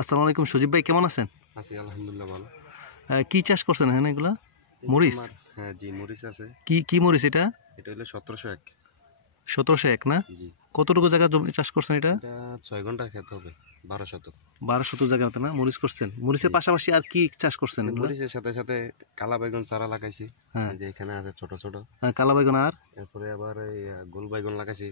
আসসালামু আলাইকুম সজীব ভাই, কেমন আছেন? আছি আলহামদুলিল্লাহ ভালো। কি চাষ করছেন এখানে এগুলা? মরিচ? হ্যাঁ জি, মরিচ আছে। কি মরিচ এটা? এটা হলো 1701। 1701 না? জি, কতটুকু জায়গা জমি চাষ করছেন এটা? এটা 6 ঘন্টা খেতে হবে। 12 শতক। 1200 জায়গাতে না মরিচ করছেন? মরিচের পাশাপাশি আর কি চাষ করছেন এগুলা? মরিচের সাথে সাথে কালা বেগুন চারা লাগাইছি। হ্যাঁ, এই যে এখানে আছে ছোট ছোট। কালা বেগুন আর এরপরে আবার এই গোল বেগুন লাগাইছি।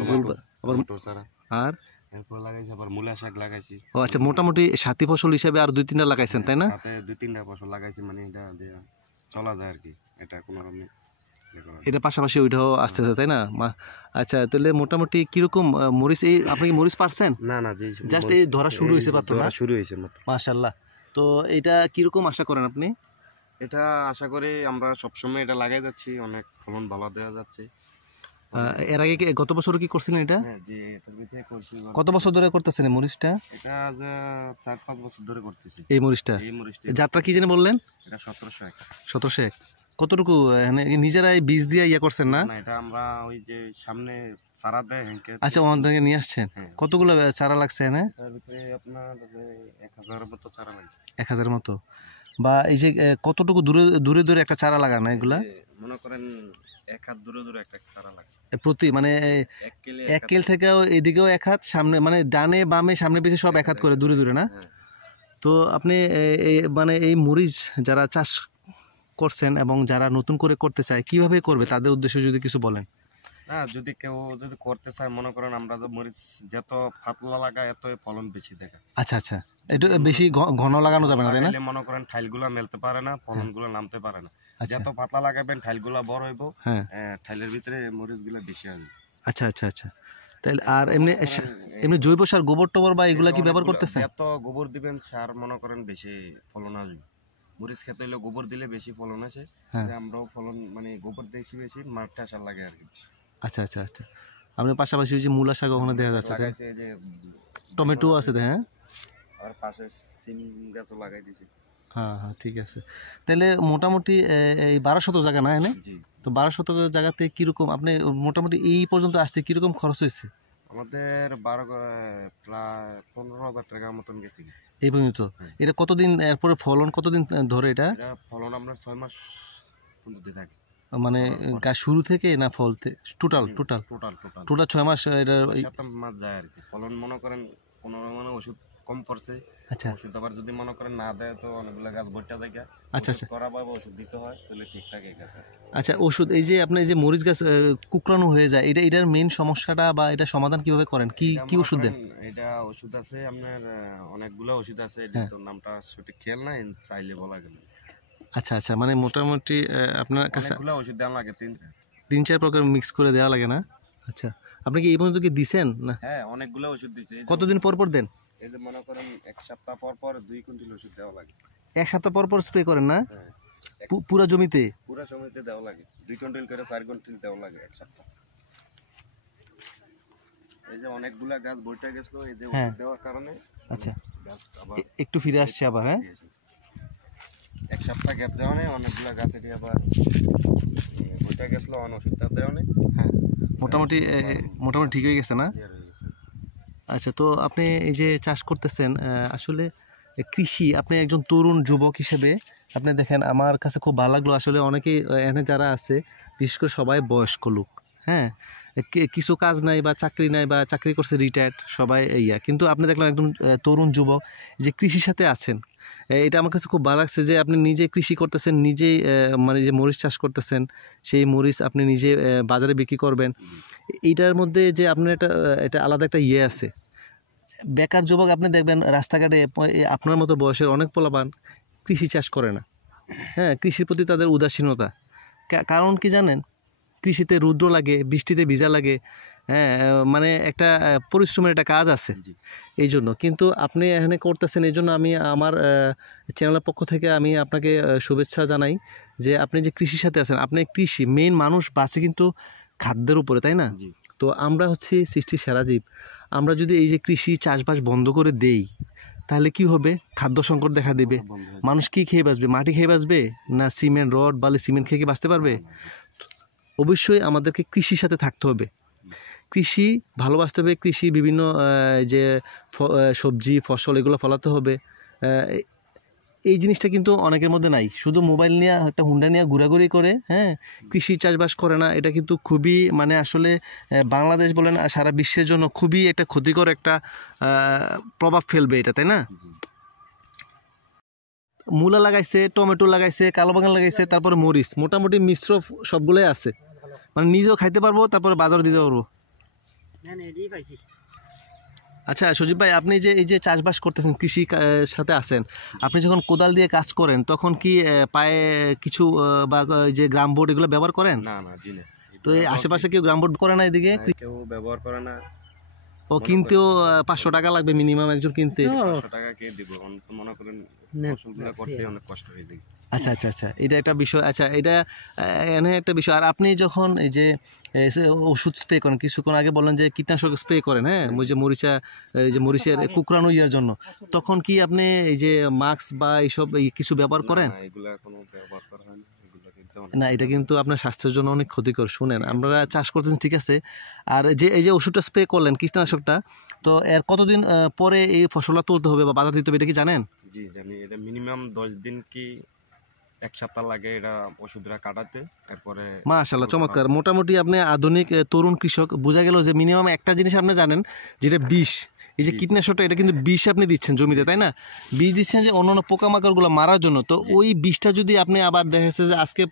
আবার টমেটো চারা। আর এরপর লাগাইছি আবার মূলা শাক লাগাইছি। ও আচ্ছা, মোটামুটি সাথী ফসল হিসেবে আর 2-3টা লাগাইছেন তাই না? সাথে 2-3টা ফসল লাগাইছি, মানে এটা দিয়ে চলা যায় আর কি। এটা কোনো রকম এটা পাশাপাশি ওইটাও আসতে আছে তাই না? আচ্ছা, তাহলে মোটামুটি কিরকম মরিচ, এই আপনি কি মরিচ পারছেন? না জি, জাস্ট এই ধরা শুরু হয়েছে মাত্র না? শুরু হয়েছে মাত্র। মাশাআল্লাহ। তো এটা কিরকম আশা করেন আপনি? এটা আশা করি আমরা সবসময় এটা লাগাই যাচ্ছি, অনেক ফলন ভালো দেওয়া যাচ্ছে। এর আগে গত বছর কি করছিলেন এটা? হ্যাঁ জি, এটার ভিতরে করছি। কত বছর ধরে করতেছেন এই মরিচটা? এটা আজ 4-5 বছর ধরে করতেছি এই মরিচটা যাত্রা কি জানি বললেন? এটা 1701। 1701 কতটুকু নিজেরাই বীজ দিয়ে ইয়ে করছেন না? না, এটা আমরা ওই যে সামনে চারা দেয় হেঁকে। আচ্ছা, ওখান থেকে নিয়ে আসছেন। কতগুলো চারা লাগছে এখানে? তার ভিতরে আপনার 1000 মতো চারা লাগছে। 1000 মতো। বা এই যে কতটুকু দূরে দূরে দূরে একটা চারা লাগানো এগুলা? মনে করেন 1 হাত দূরে দূরে একটা চারা লাগে প্রতি, মানে 1 কিল থেকেও এদিকেও 1 হাত, সামনে মানে ডানে বামে সামনে পিছে সব 1 হাত করে দূরে দূরে না? তো আপনি মানে এই মরিচ যারা চাষ করছেন এবং যারা নতুন করে করতে চায় কিভাবে করবে, তাদের উদ্দেশ্যে যদি কিছু বলেন। হ্যাঁ, যদি কেউ করতে চায়, মনে করেন আমরা তো মরিচ যত পাতলা লাগায় এত ফলন বেশি দেখা। আচ্ছা আচ্ছা, এটা বেশি ঘন লাগানো যাবে না তাই না? মনে করেন ঠাইলগুলা মেলতে পারে না, ফলনগুলো নামতে পারে না। যত পাতলা লাগাবেন ঠাইলগুলা বড় হইব, ঠাইলের ভিতরে মরিচগুলা বেশি আসবে। আচ্ছা আচ্ছা আচ্ছা, তাহলে আর এমনি জৈব সার গোবর টোবর বা এগুলা কি ব্যবহার করতেছেন? এত গোবর দিবেন সার, মনে করেন বেশি ফলন আসবে। মরিচ খেতে হলে গোবর দিলে বেশি ফলন আসে। আমরাও ফলন মানে গোবর বেশি বেশি মাঠটা সার লাগে আর কি। আচ্ছা আচ্ছা আচ্ছা, আপনার পাশাপাশি ওই যে মূলা শাক ওখানে দেখা যাচ্ছে, যে টমেটো আছে, হ্যাঁ, আর পাশে সিম গাছও লাগাই দিয়েছি। হ্যাঁ হ্যাঁ, ঠিক আছে। তাহলে মোটামুটি এই 1200 জায়গা না এনে? তো 1200 জায়গাতে কিরকম আপনি মোটামুটি এই পর্যন্ত আসতে কিরকম খরচ হয়েছে? আমাদের প্রায় 15,000 টাকার মতন গেছে এই পর্যন্ত। এটা কতদিন এরপরে ফলন কতদিন ধরে? এটা ফলন আমরা 6 মাস পর্যন্ত থাকে, মানে গাছ শুরু থেকে না ফল টোটাল 6 মাস? এটা 7 মাস যায় আর কি। ফলন মনে করেন কোনো মানে ওষুধ কম পড়ছে। আচ্ছা, ওষুধ আবার যদি মনে করেন না দেয় তো অনেকগুলো গাছ বইটা যায়। আচ্ছা আচ্ছা, করা বা ওষুধ দিতে হয়, তাহলে ঠিকঠাক এই গাছ। আচ্ছা, ওষুধ এই যে আপনার এই যে মরিচ গাছ কুকরানো হয়ে যায়, এটার মেইন সমস্যাটা বা এটা সমাধান কিভাবে করেন? কি ওষুধ দেন? এটা ওষুধ আছে আপনার, অনেকগুলো ওষুধ আছে, তো নামটা সঠিক খেয়াল নাই, চাইলে বলা গেল। আচ্ছা আচ্ছা, মানে মোটামুটি আপনার কাছে অনেকগুলো ওষুধ দেওয়া লাগে, 3-4 প্রকার মিক্স করে দেওয়া লাগে না? আচ্ছা, আপনি কি এই পর্যন্ত কি দিছেন না? হ্যাঁ, অনেকগুলো ওষুধ দিছে। কতদিন পর পর দেন? এই যে মনে করেন 1 সপ্তাহ পর পর 2 কুইন্টাল ওষুধ দেওয়া লাগে। 1 সপ্তাহ পর পর স্প্রে করেন না? পুরো জমিতে? পুরো জমিতে দেওয়া লাগে, 2 কুইন্টাল করে 4 কুইন্টাল দেওয়া লাগে 1 সপ্তাহ। এই যে অনেকগুলা গাছ বইটা গেছিল এই যে ওষুধ দেওয়ার কারণে। আচ্ছা, একটু ফিরে আসছে আবার। হ্যাঁ, 1 সপ্তাহ গ্যাপ দেওয়া নেই, অনেকগুলা গাছে আবার বইটা গেছিল, ওষুধটা দেওয়া নেই। হ্যাঁ, মোটামুটি ঠিক হয়ে গেছে না? আচ্ছা, তো আপনি এই যে চাষ করতেছেন, আসলে কৃষি, আপনি একজন তরুণ যুবক হিসেবে আপনি দেখেন, আমার কাছে খুব ভালো লাগলো। আসলে অনেকেই এখানে যারা আছে বিশেষ করে সবাই বয়স্ক লোক, হ্যাঁ, কিছু কাজ নাই বা চাকরি নাই বা চাকরি করছে রিটায়ার্ড সবাই কিন্তু আপনি দেখলাম একদম তরুণ যুবক যে কৃষির সাথে আছেন। এটা আমার কাছে খুব ভালো লাগছে যে আপনি নিজে কৃষি করতেছেন, নিজেই মানে যে মরিচ চাষ করতেছেন, সেই মরিচ আপনি নিজে বাজারে বিক্রি করবেন। এইটার মধ্যে যে আপনার এটা আলাদা একটা আছে। বেকার যুবক আপনি দেখবেন রাস্তাঘাটে আপনার মতো বয়সের অনেক পোলাপান কৃষি চাষ করে না। হ্যাঁ, কৃষির প্রতি তাদের উদাসীনতা। কারণ কি জানেন? কৃষিতে রৌদ্র লাগে, বৃষ্টিতে ভিজা লাগে, হ্যাঁ, মানে একটা পরিশ্রমের একটা কাজ আছে এই জন্য। কিন্তু আপনি এখানে করতেছেন, এই জন্য আমি আমার চ্যানেলের পক্ষ থেকে আমি আপনাকে শুভেচ্ছা জানাই যে আপনি যে কৃষির সাথে আছেন। আপনি কৃষি মেইন, মানুষ বাঁচে কিন্তু খাদ্যের উপরে, তাই না? তো আমরা হচ্ছি সৃষ্টির সেরা জীব। আমরা যদি এই যে কৃষি চাষবাস বন্ধ করে দেই তাহলে কি হবে? খাদ্য সংকট দেখা দেবে। মানুষ কি খেয়ে বাঁচবে? মাটি খেয়ে বাঁচবে না সিমেন্ট, রড, বালি, সিমেন্ট খেয়ে কি বাঁচতে পারবে? অবশ্যই আমাদেরকে কৃষির সাথে থাকতে হবে। কৃষি ভালোবাসতে হবে, কৃষি বিভিন্ন যে সবজি ফসল এগুলো ফলাতে হবে। এই জিনিসটা কিন্তু অনেকের মধ্যে নাই, শুধু মোবাইল নিয়ে একটা হুন্ডা নিয়ে ঘোরাঘুরি করে, হ্যাঁ, কৃষি চাষবাস করে না। এটা কিন্তু খুবই মানে আসলে বাংলাদেশ বলেন সারা বিশ্বের জন্য খুবই একটা ক্ষতিকর একটা প্রভাব ফেলবে এটা, তাই না? মূলা লাগাইছে, টমেটো লাগাইছে, কালো বাগান লাগাইছে, তারপরে মরিচ, মোটামুটি মিশ্র সবগুলোই আছে, মানে নিজেও খাইতে পারবো, তারপরে বাজার দিতে পারবো। আচ্ছা সজীব ভাই, আপনি যে এই যে চাষবাস করতেছেন, কৃষি সাথে আছেন, আপনি যখন কোদাল দিয়ে কাজ করেন তখন কি পায়ে কিছু বা যে গ্রাম বোর্ড এগুলো ব্যবহার করেন? না না, জি না। তো এই আশেপাশে কেউ গ্রাম বোর্ড করে না এদিকে? কেউ ব্যবহার করে না। ও কিনতেও 500 টাকা লাগবে মিনিমাম একজন কিনতে। 500 টাকা কে দিব? মনে করেন ফসলগুলো করতে অনেক কষ্ট হয়ে যায়। আচ্ছা আচ্ছা আচ্ছা, এটা একটা বিষয়। আচ্ছা, এটা এনে একটা বিষয়। আর আপনি যখন এই যে ওষুধ স্প্রে করেন, কিছুক্ষণ আগে বললেন যে কীটনাশক স্প্রে করেন, হ্যাঁ, ওই যে এই যে মরিচের কুকরানো ইয়ার জন্য, তখন কি আপনি এই যে মাস্ক বা এইসব কিছু ব্যবহার করেন? এগুলা কোনো ব্যবহার করা হয় না। না, এটা কিন্তু আপনার স্বাস্থ্যের জন্য অনেক ক্ষতিকর। শুনেন, আমরা চাষ করতেছেন ঠিক আছে, আর যে এই যে ওষুধটা স্প্রে করলেন কীটনাশকটা, তো এর কতদিন পরে এই ফসলটা তুলতে হবে বা বাজার দিতে হবে, এটা কি জানেন? জি জানি। এটা মিনিমাম 10 দিন কি 1 সপ্তাহ লাগে এটা ওষুধটা কাটাতে। এরপরে মাশাআল্লাহ, চমৎকার। মোটামুটি আপনি আধুনিক তরুণ কৃষক, বোঝা গেল যে মিনিমাম একটা জিনিস আপনি জানেন, যেটা বিষ। এই যে কীটনাশকটা, এটা কিন্তু বিষ আপনি দিচ্ছেন জমিতে, তাই না? বিষ দিচ্ছেন যে অন্যান্য পোকামাকড়গুলো মারার জন্য। তো ওই বিষটা যদি আপনি আবার দেখা যাচ্ছে যে আজকে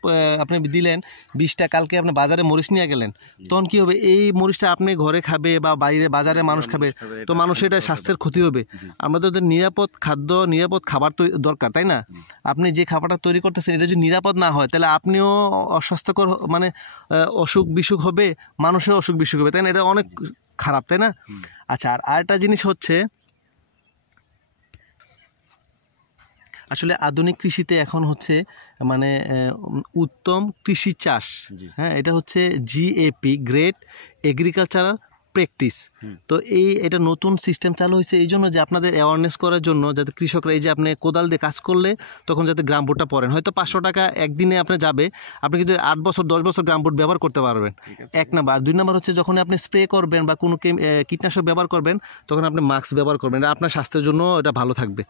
আপনি দিলেন বিষটা, কালকে আপনি বাজারে মরিচ নিয়ে গেলেন, তখন কী হবে? এই মরিচটা আপনি ঘরে খাবে বা বাইরে বাজারে মানুষ খাবে, তো মানুষের এটা স্বাস্থ্যের ক্ষতি হবে। আমাদের তো নিরাপদ খাদ্য, নিরাপদ খাবার তো দরকার, তাই না? আপনি যে খাবারটা তৈরি করতেছেন এটা যদি নিরাপদ না হয়, তাহলে আপনিও অস্বাস্থ্যকর, মানে অসুখ বিসুখ হবে, মানুষের অসুখ বিসুখ হবে, তাই না? এটা অনেক খারাপ, তাই না? আচ্ছা, আর আরেকটা জিনিস হচ্ছে, আসলে আধুনিক কৃষিতে এখন হচ্ছে মানে উত্তম কৃষি চাষ, হ্যাঁ, এটা হচ্ছে GAP, গ্রেট এগ্রিকালচারাল প্র্যাকটিস। তো এটা নতুন সিস্টেম চালু হয়েছে এই জন্য যে আপনাদের অ্যাওয়ারনেস করার জন্য, যাতে কৃষকরা এই যে আপনি কোদাল দিয়ে কাজ করলে তখন যাতে গ্রাম বোর্ডটা পড়েন, হয়তো 500 টাকা একদিনে আপনি যাবে, আপনি কিন্তু 8 বছর 10 বছর গ্রাম বোর্ড ব্যবহার করতে পারবেন। 1 নাম্বার। 2 নাম্বার হচ্ছে যখন আপনি স্প্রে করবেন বা কোনো কীটনাশক ব্যবহার করবেন, তখন আপনি মাস্ক ব্যবহার করবেন, এটা আপনার স্বাস্থ্যের জন্য এটা ভালো থাকবে।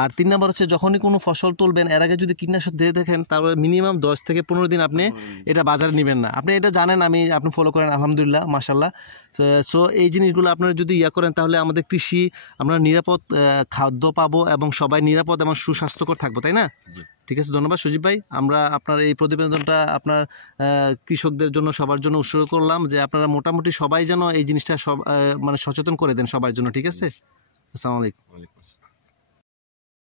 আর 3 নাম্বার হচ্ছে যখনই কোনো ফসল তুলবেন, এর আগে যদি কীটনাশক দিয়ে দেখেন, তারপরে মিনিমাম 10 থেকে 15 দিন আপনি এটা বাজারে নেবেন না। আপনি এটা জানেন, আপনি ফলো করেন, আলহামদুলিল্লাহ, মাশাআল্লাহ। সো এই জিনিসগুলো আপনারা যদি করেন, তাহলে আমাদের কৃষি, আমরা নিরাপদ খাদ্য পাবো এবং সবাই নিরাপদ এবং সুস্বাস্থ্যকর থাকবো, তাই না? ঠিক আছে, ধন্যবাদ সজীব ভাই। আমরা আপনার এই প্রতিবেদনটা আপনার কৃষকদের জন্য, সবার জন্য উৎসর্গ করলাম, যে আপনারা মোটামুটি সবাই যেন এই জিনিসটা মানে সচেতন করে দেন সবার জন্য। ঠিক আছে, আসসালামু আলাইকুম।